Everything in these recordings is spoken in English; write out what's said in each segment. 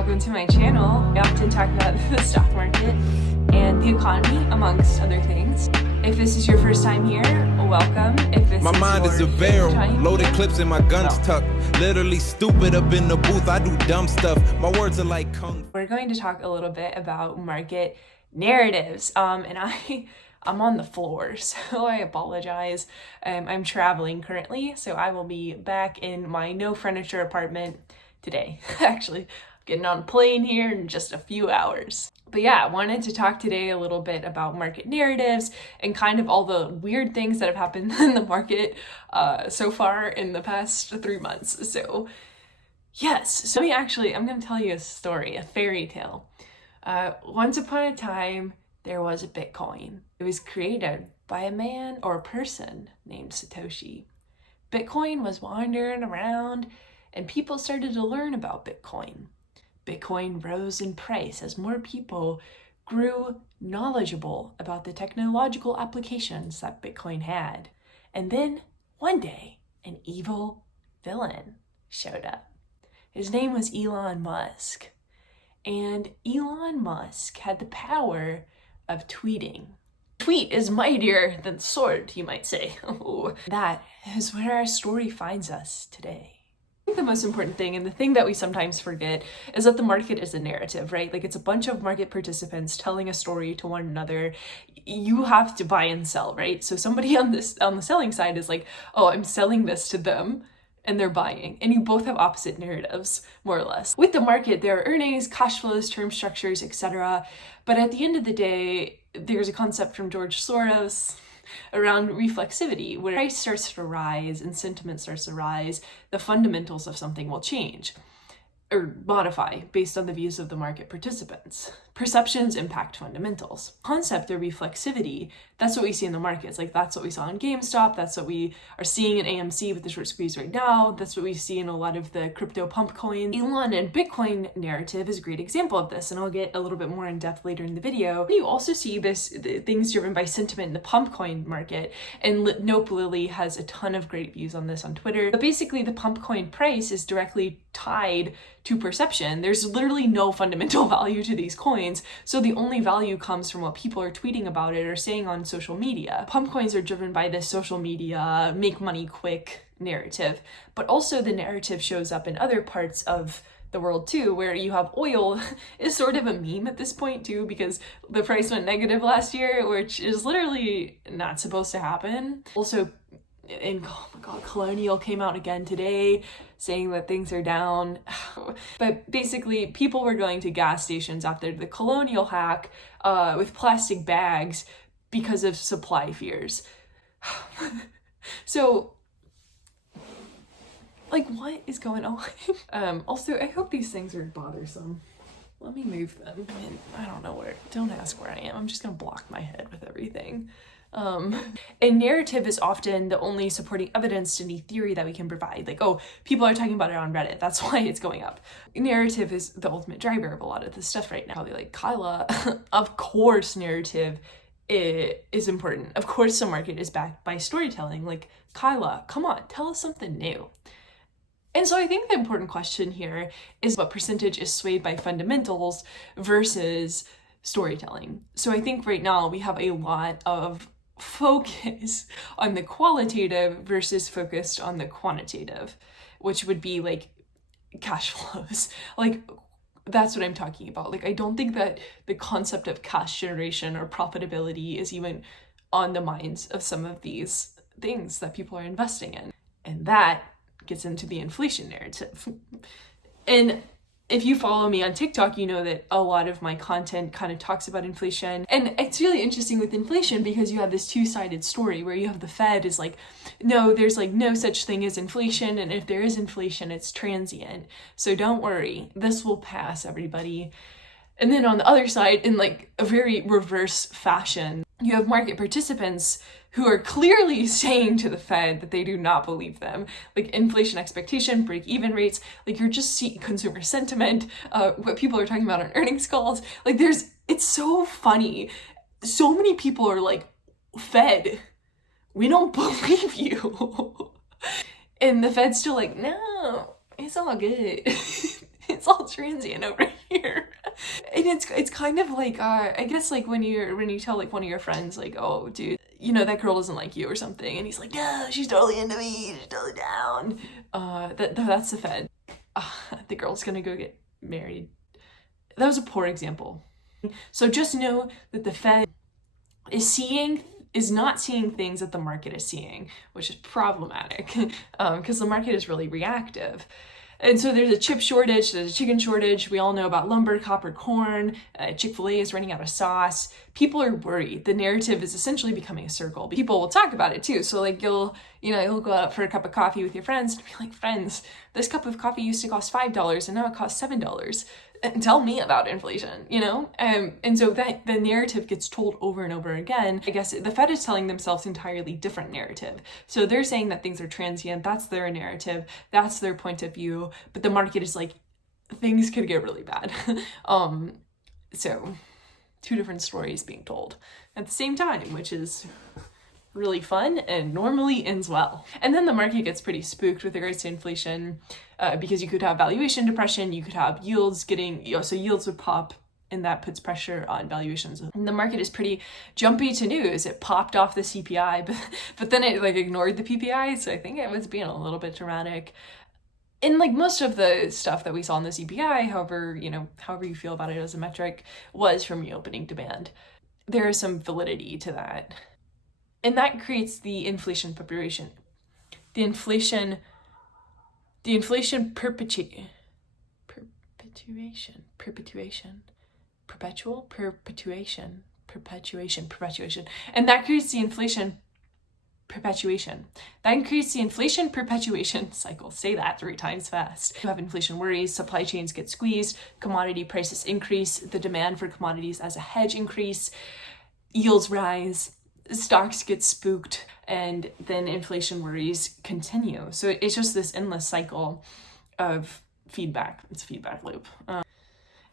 welcome to my channel. I often talk about the stock market and the economy, amongst other things. If this is your first time here, welcome. If this my mind is a barrel, loaded clips and my guns tucked. Literally stupid up in the booth, I do dumb stuff. My words are like kung. We're going to talk a little bit about market narratives, and I'm on the floor, so I apologize. I'm traveling currently, so I will be back in my no furniture apartment today. Actually, getting on a plane here in just a few hours. But yeah, I wanted to talk today a little bit about market narratives and kind of all the weird things that have happened in the market so far in the past 3 months. So yes, so I'm going to tell you a story, a fairy tale. Once upon a time, there was a Bitcoin. It was created by a man or a person named Satoshi. Bitcoin was wandering around and people started to learn about Bitcoin. Bitcoin rose in price as more people grew knowledgeable about the technological applications that Bitcoin had. And then one day, an evil villain showed up. His name was Elon Musk. And Elon Musk had the power of tweeting. Tweet is mightier than sword, you might say. That is where our story finds us today. I think the most important thing, and the thing that we sometimes forget, is that the market is a narrative, right? Like, it's a bunch of market participants telling a story to one another. You have to buy and sell, right? So somebody on the selling side is like, oh, I'm selling this to them, and they're buying. And you both have opposite narratives, more or less. With the market, there are earnings, cash flows, term structures, etc. But at the end of the day, there's a concept from George Soros around reflexivity, where price starts to rise and sentiment starts to rise, the fundamentals of something will change or modify based on the views of the market participants. Perceptions impact fundamentals. Concept of reflexivity, that's what we see in the markets. Like, that's what we saw in GameStop, that's what we are seeing in AMC with the short squeeze right now, that's what we see in a lot of the crypto Pumpcoins. Elon and Bitcoin narrative is a great example of this, and I'll get a little bit more in depth later in the video. You also see things driven by sentiment in the Pumpcoin market, and Nope Lily has a ton of great views on this on Twitter. But basically, the Pumpcoin price is directly tied to perception. There's literally no fundamental value to these coins, so the only value comes from what people are tweeting about it or saying on social media. Pumpcoins are driven by this social media, make money quick narrative, but also the narrative shows up in other parts of the world too, where you have oil is sort of a meme at this point too, because the price went negative last year, which is literally not supposed to happen. Also, oh my god, Colonial came out again today saying that things are down. But basically, people were going to gas stations after the Colonial hack with plastic bags because of supply fears. So, like, what is going on? Also, I hope these things are bothersome. Let me move them. I don't know where. Don't ask where I am. I'm just gonna block my head with everything. And narrative is often the only supporting evidence to any theory that we can provide. Like, oh, people are talking about it on Reddit, that's why it's going up. Narrative is the ultimate driver of a lot of this stuff right now. Probably like Kyla, of course narrative is important. Of course the market is backed by storytelling. Like, Kyla, come on, tell us something new. And so I think the important question here is what percentage is swayed by fundamentals versus storytelling. So I think right now we have a lot of focus on the qualitative versus focused on the quantitative, which would be like cash flows. Like, that's what I'm talking about. Like, I don't think that the concept of cash generation or profitability is even on the minds of some of these things that people are investing in. And that gets into the inflation narrative. And if you follow me on TikTok, you know that a lot of my content kind of talks about inflation. And it's really interesting with inflation because you have this two-sided story where you have the Fed is like, no, there's like no such thing as inflation. And if there is inflation, it's transient. So don't worry, this will pass, everybody. And then on the other side, in like a very reverse fashion, you have market participants who are clearly saying to the Fed that they do not believe them. Like, inflation expectation, break-even rates, like, you're just seeing consumer sentiment, what people are talking about on earnings calls. Like, it's so funny. So many people are like, Fed, we don't believe you. And the Fed's still like, no, it's all good. it's all transient over here. And it's kind of like, I guess like when you tell like one of your friends like, oh dude, you know, that girl doesn't like you or something, and he's like, no, she's totally into me, she's totally down. That's the Fed. The girl's gonna go get married. That was a poor example. So just know that the Fed is not seeing things that the market is seeing, which is problematic because the market is really reactive. And so there's a chip shortage, there's a chicken shortage. We all know about lumber, copper, corn. Chick-fil-A is running out of sauce. People are worried. The narrative is essentially becoming a circle. People will talk about it too. So like you'll go out for a cup of coffee with your friends and be like, friends, this cup of coffee used to cost $5 and now it costs $7. And tell me about inflation, you know? And so that the narrative gets told over and over again. I guess the Fed is telling themselves entirely different narrative. So they're saying that things are transient. That's their narrative. That's their point of view. But the market is like, things could get really bad. So two different stories being told at the same time, which is really fun and normally ends well. And then the market gets pretty spooked with regards to inflation because you could have valuation depression, you could have yields getting, so yields would pop and that puts pressure on valuations. And the market is pretty jumpy to news. It popped off the CPI, but then it like ignored the PPI. So I think it was being a little bit dramatic. And like most of the stuff that we saw in the CPI, however you feel about it as a metric, was from reopening demand. There is some validity to that. And that creates the inflation perpetuation. The inflation perpetuation. And that creates the inflation perpetuation. That increases the inflation perpetuation cycle. Say that 3 times fast. You have inflation worries, supply chains get squeezed, commodity prices increase, the demand for commodities as a hedge increase, yields rise, stocks get spooked, and then inflation worries continue. So it's just this endless cycle of feedback. It's a feedback loop.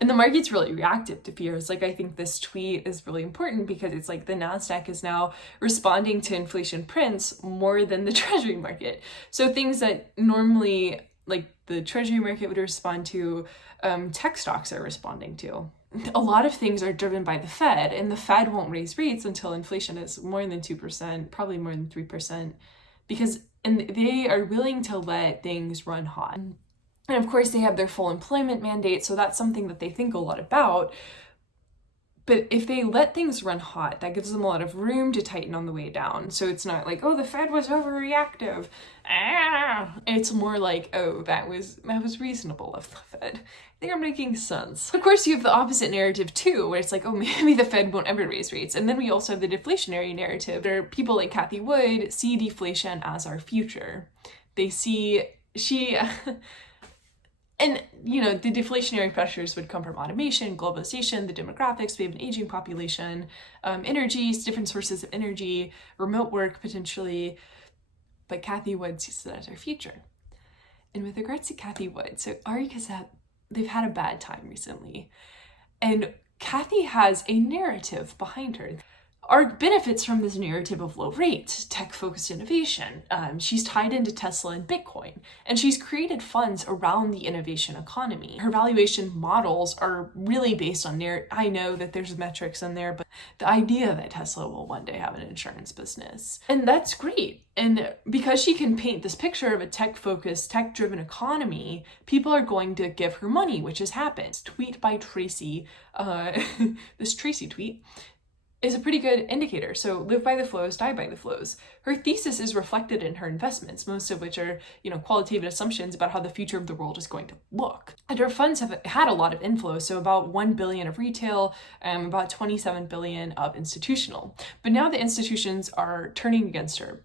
And the market's really reactive to fears. Like, I think this tweet is really important because it's like the NASDAQ is now responding to inflation prints more than the treasury market. So things that normally like the treasury market would respond to, tech stocks are responding to. A lot of things are driven by the Fed, and the Fed won't raise rates until inflation is more than 2%, probably more than 3%, and they are willing to let things run hot. And of course, they have their full employment mandate, so that's something that they think a lot about. But if they let things run hot, that gives them a lot of room to tighten on the way down. So it's not like, oh, the Fed was overreactive. It's more like, oh, that was reasonable of the Fed. They are making sense. Of course, you have the opposite narrative too, where it's like, oh, maybe the Fed won't ever raise rates. And then we also have the deflationary narrative, where people like Cathie Wood see deflation as our future. They see, and, the deflationary pressures would come from automation, globalization, the demographics. We have an aging population, energies, different sources of energy, remote work potentially. But Cathie Wood sees that as our future. And with regards to Cathie Wood, so Ari Cassette, they've had a bad time recently. And Cathie has a narrative behind her. ARK benefits from this narrative of low rates, tech-focused innovation. She's tied into Tesla and Bitcoin, and she's created funds around the innovation economy. Her valuation models are really based on I know that there's metrics in there, but the idea that Tesla will one day have an insurance business. And that's great. And because she can paint this picture of a tech-focused, tech-driven economy, people are going to give her money, which has happened. Tweet by Tracy, this Tracy tweet, is a pretty good indicator. So live by the flows, die by the flows. Her thesis is reflected in her investments, most of which are, qualitative assumptions about how the future of the world is going to look. And her funds have had a lot of inflow, so about 1 billion of retail, about 27 billion of institutional. But now the institutions are turning against her.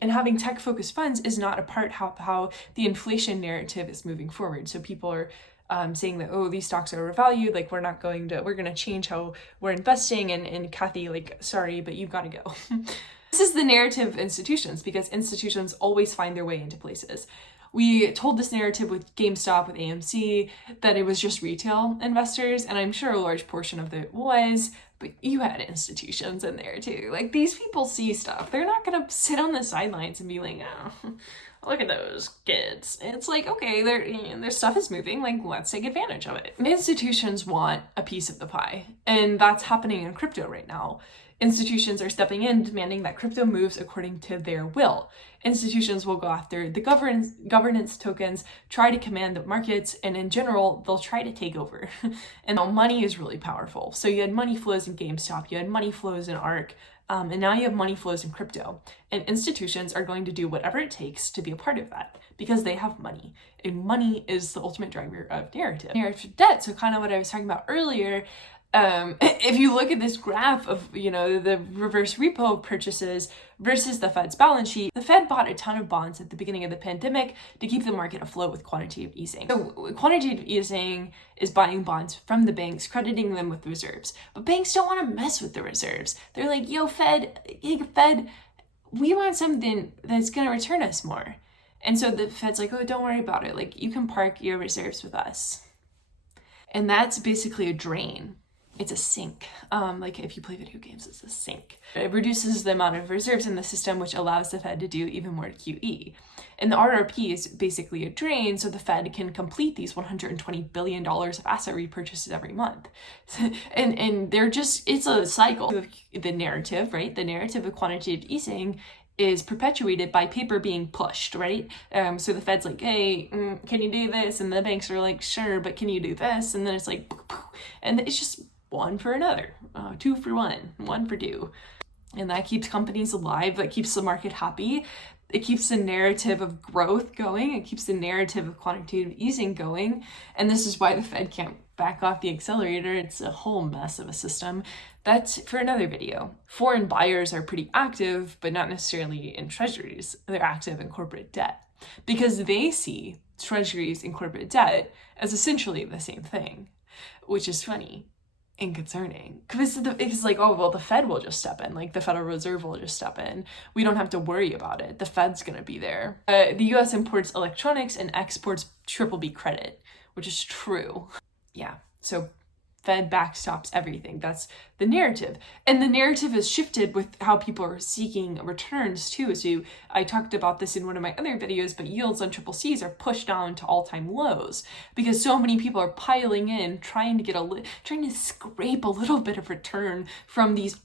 And having tech-focused funds is not a part how the inflation narrative is moving forward. So people are saying that, oh, these stocks are overvalued, like we're going to change how we're investing, and Cathie, like, sorry, but you've got to go. This is the narrative of institutions, because institutions always find their way into places. We told this narrative with GameStop, with AMC, that it was just retail investors, and I'm sure a large portion of it was, But you had institutions in there too. Like, these people see stuff. They're not gonna sit on the sidelines and be like, oh, look at those kids. It's like, okay, their stuff is moving, like, let's take advantage of it. Institutions want a piece of the pie, and that's happening in crypto right now. Institutions are stepping in, demanding that crypto moves according to their will. Institutions will go after the governance tokens, try to command the markets, and in general, they'll try to take over. And money is really powerful. So you had money flows in GameStop, you had money flows in ARK, and now you have money flows in crypto. And institutions are going to do whatever it takes to be a part of that because they have money. And money is the ultimate driver of narrative. Narrative debt, so kind of what I was talking about earlier, if you look at this graph of, the reverse repo purchases versus the Fed's balance sheet, the Fed bought a ton of bonds at the beginning of the pandemic to keep the market afloat with quantitative easing. So quantitative easing is buying bonds from the banks, crediting them with reserves. But banks don't want to mess with the reserves. They're like, yo, Fed, we want something that's going to return us more. And so the Fed's like, oh, don't worry about it. Like, you can park your reserves with us. And that's basically a drain. It's a sink. Like, if you play video games, it's a sink. It reduces the amount of reserves in the system, which allows the Fed to do even more QE. And the RRP is basically a drain, so the Fed can complete these $120 billion of asset repurchases every month. And they're just, it's a cycle. The narrative, right? The narrative of quantitative easing is perpetuated by paper being pushed, right? So the Fed's like, hey, can you do this? And the banks are like, sure, but can you do this? And then it's like, and it's just one for another, 2 for 1, 1 for 2. And that keeps companies alive, that keeps the market happy. It keeps the narrative of growth going. It keeps the narrative of quantitative easing going. And this is why the Fed can't back off the accelerator. It's a whole mess of a system. That's for another video. Foreign buyers are pretty active, but not necessarily in treasuries. They're active in corporate debt because they see treasuries and corporate debt as essentially the same thing, which is funny and concerning because it's like, oh, well, the Fed will just step in, like the Federal Reserve will just step in. We don't have to worry about it. The Fed's gonna be there. The US imports electronics and exports BBB credit, which is true. Yeah, so Fed backstops everything. That's the narrative. And the narrative is shifted with how people are seeking returns too. So I talked about this in one of my other videos, but yields on CCCs are pushed down to all-time lows because so many people are piling in, trying to scrape a little bit of return from these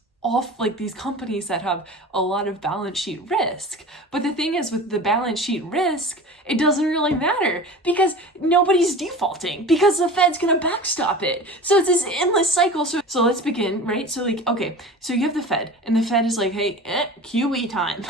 these companies that have a lot of balance sheet risk. But the thing is, with the balance sheet risk, it doesn't really matter because nobody's defaulting because the Fed's gonna backstop it. So it's this endless cycle. So let's begin, right? So like, okay, so you have the Fed and the Fed is like, hey, QE time.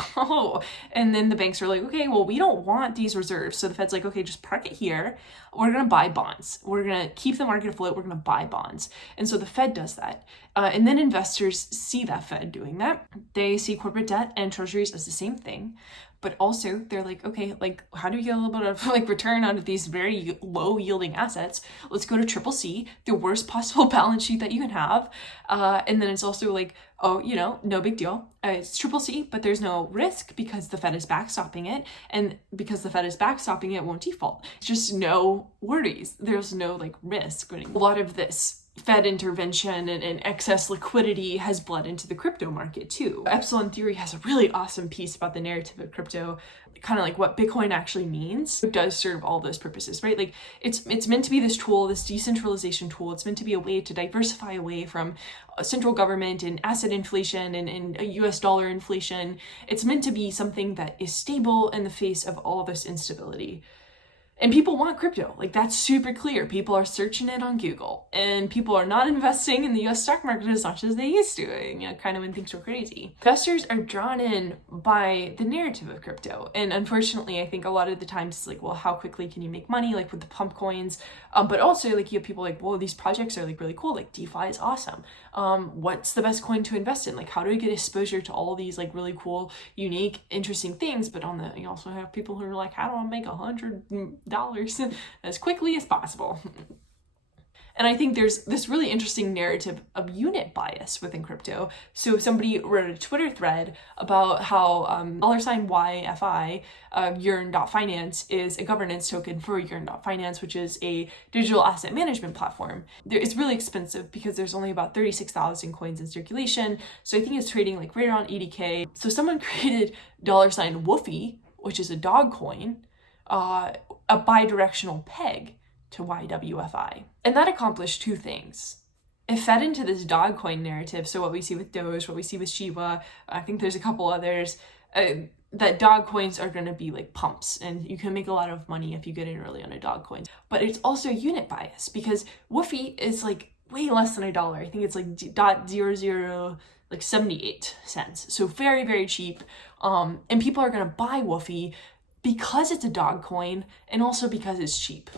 And then the banks are like, okay, well, we don't want these reserves. So the Fed's like, okay, just park it here. We're going to buy bonds. We're going to keep the market afloat. We're going to buy bonds. And so the Fed does that. And then investors see that Fed doing that. They see corporate debt and treasuries as the same thing. But also they're like, okay, like, how do we get a little bit of like return out of these very low yielding assets? Let's go to CCC, the worst possible balance sheet that you can have. And then it's also like, oh, no big deal. It's CCC, but there's no risk because the Fed is backstopping it. And because the Fed is backstopping it, it won't default. It's just no worries. There's no like risk. A lot of this Fed intervention and excess liquidity has bled into the crypto market too. Epsilon Theory has a really awesome piece about the narrative of crypto, kind of like what Bitcoin actually means. It does serve all those purposes, right? Like it's meant to be this tool, this decentralization tool. It's meant to be a way to diversify away from central government and asset inflation and US dollar inflation. It's meant to be something that is stable in the face of all this instability. And people want crypto. Like, that's super clear. People are searching it on Google and people are not investing in the US stock market as much as they used to, kind of when things were crazy. Investors are drawn in by the narrative of crypto. And unfortunately, I think a lot of the times it's like, well, how quickly can you make money? Like with the Pumpcoins. But also like you have people like, well, these projects are like really cool. Like DeFi is awesome. What's the best coin to invest in? Like, how do I get exposure to all these like really cool, unique, interesting things? But you also have people who are like, how do I make $100 as quickly as possible? And I think there's this really interesting narrative of unit bias within crypto. So somebody wrote a Twitter thread about how $YFI, Yearn.finance, is a governance token for Yearn.finance, which is a digital asset management platform. It's really expensive because there's only about 36,000 coins in circulation. So I think it's trading like right around 80K. So someone created $Woofy, which is a dog coin, a bidirectional peg to YWFI. And that accomplished two things. It fed into this dog coin narrative, so what we see with Doge, what we see with Shiba, I think there's a couple others, that dog coins are going to be like pumps, and you can make a lot of money if you get in early on a dog coin. But it's also unit bias, because Woofy is like way less than $1. I think it's like .0078 cents. So very, very cheap. And people are going to buy Woofy because it's a dog coin and also because it's cheap.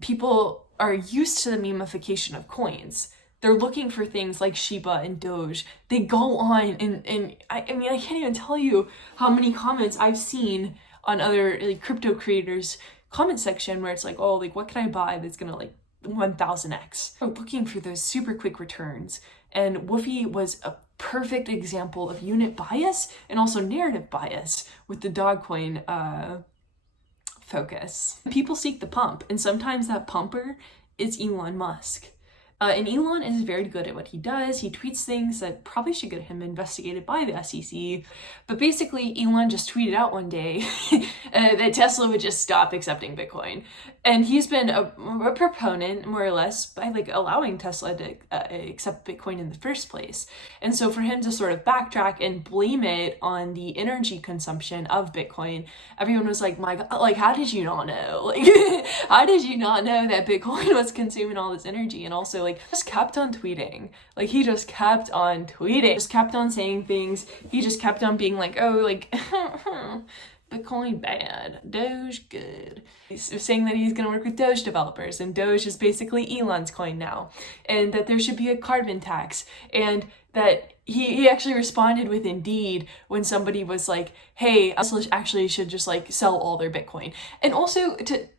People are used to the memification of coins. They're looking for things like Shiba and Doge. They go on and I mean, I can't even tell you how many comments I've seen on other like crypto creators' comment section where it's like, oh, like what can I buy that's gonna like 1000x? They're looking for those super quick returns. And Woofy was a perfect example of unit bias and also narrative bias with the dog coin focus. People seek the pump, and sometimes that pumper is Elon Musk. And Elon is very good at what he does. He tweets things that probably should get him investigated by the SEC. But basically, Elon just tweeted out one day that Tesla would just stop accepting Bitcoin. And he's been a proponent, more or less, by like allowing Tesla to accept Bitcoin in the first place. And so for him to sort of backtrack and blame it on the energy consumption of Bitcoin, everyone was like, my God, like, how did you not know? Like, how did you not know that Bitcoin was consuming all this energy? And also, like, just kept on tweeting. Like, he just kept on tweeting. Just kept on saying things. He just kept on being like, oh, like, Bitcoin bad, Doge good. He's saying that he's gonna work with Doge developers, and Doge is basically Elon's coin now, and that there should be a carbon tax, and that he actually responded with Indeed when somebody was like, hey, Tesla actually should just like sell all their Bitcoin. And also,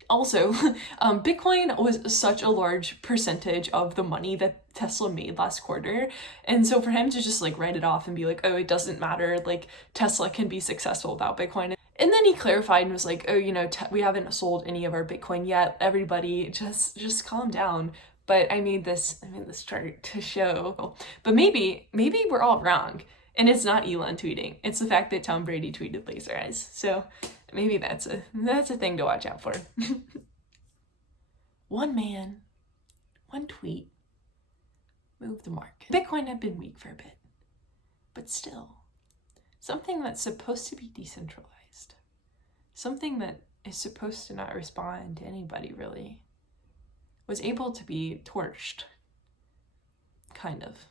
Bitcoin was such a large percentage of the money that Tesla made last quarter. And so for him to just like write it off and be like, oh, it doesn't matter, like Tesla can be successful without Bitcoin. And then he clarified and was like, oh, you know, we haven't sold any of our Bitcoin yet. Everybody just calm down. But I made this chart to show. But maybe we're all wrong. And it's not Elon tweeting. It's the fact that Tom Brady tweeted laser eyes. So maybe that's a thing to watch out for. One man, one tweet moved the market. Bitcoin had been weak for a bit. But still, something that's supposed to be decentralized. Something that is supposed to not respond to anybody, really, was able to be torched, kind of,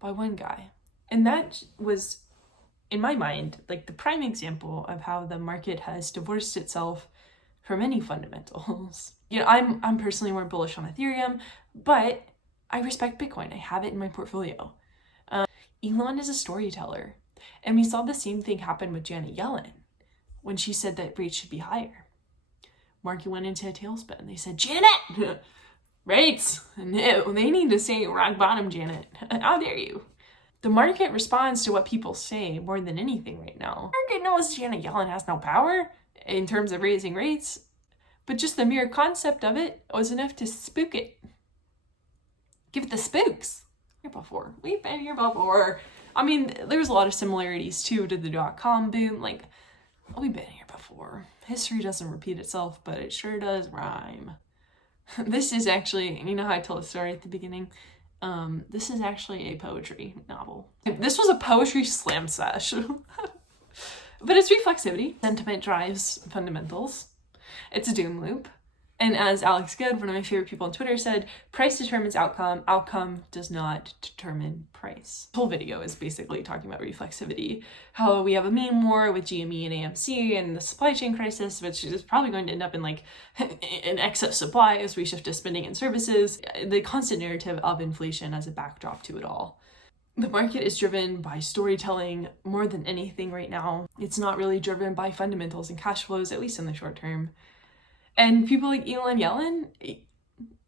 by one guy. And that was, in my mind, like the prime example of how the market has divorced itself from any fundamentals. You know, I'm personally more bullish on Ethereum, but I respect Bitcoin. I have it in my portfolio. Elon is a storyteller. And we saw the same thing happen with Janet Yellen when she said that rates should be higher. Market went into a tailspin. They said, Janet, rates, no, they need to say rock bottom, Janet. How dare you? The market responds to what people say more than anything right now. The market knows Janet Yellen has no power in terms of raising rates, but just the mere concept of it was enough to spook it. Give it the spooks. Here before. We've been here before. I mean, there's a lot of similarities too to the .com boom. Like, we've been here before. History doesn't repeat itself, but it sure does rhyme. This is actually, you know how I told the story at the beginning? This is actually a poetry novel. This was a poetry slam sesh. But it's reflexivity. Sentiment drives fundamentals. It's a doom loop. And as Alex Good, one of my favorite people on Twitter, said, price determines outcome. Outcome does not determine price. This whole video is basically talking about reflexivity. How we have a meme war with GME and AMC and the supply chain crisis, which is probably going to end up in like an excess supply as we shift to spending and services. The constant narrative of inflation as a backdrop to it all. The market is driven by storytelling more than anything right now. It's not really driven by fundamentals and cash flows, at least in the short term. And people like Elon Yellen,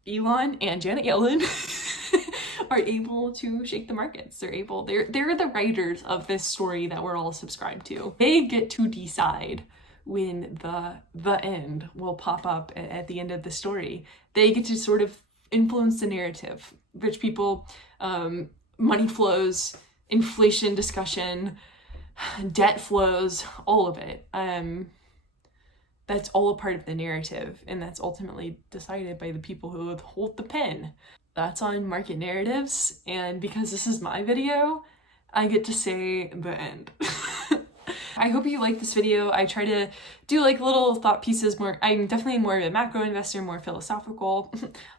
Elon and Janet Yellen are able to shake the markets. They're the writers of this story that we're all subscribed to. They get to decide when the end will pop up at the end of the story. They get to sort of influence the narrative. Rich people, money flows, inflation discussion, debt flows, all of it. That's all a part of the narrative, and that's ultimately decided by the people who hold the pen. That's on market narratives, and because this is my video, I get to say the end. I hope you like this video. I try to do like little thought pieces more. I'm definitely more of a macro investor, more philosophical.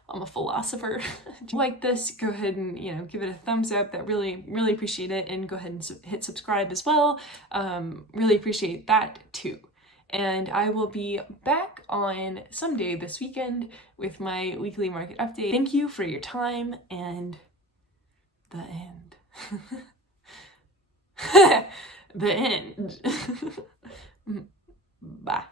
I'm a philosopher. If you like this, go ahead and, give it a thumbs up. That really appreciate it. And go ahead and hit subscribe as well. Really appreciate that too. And I will be back on someday this weekend with my weekly market update. Thank you for your time, and the end. The end. Bye.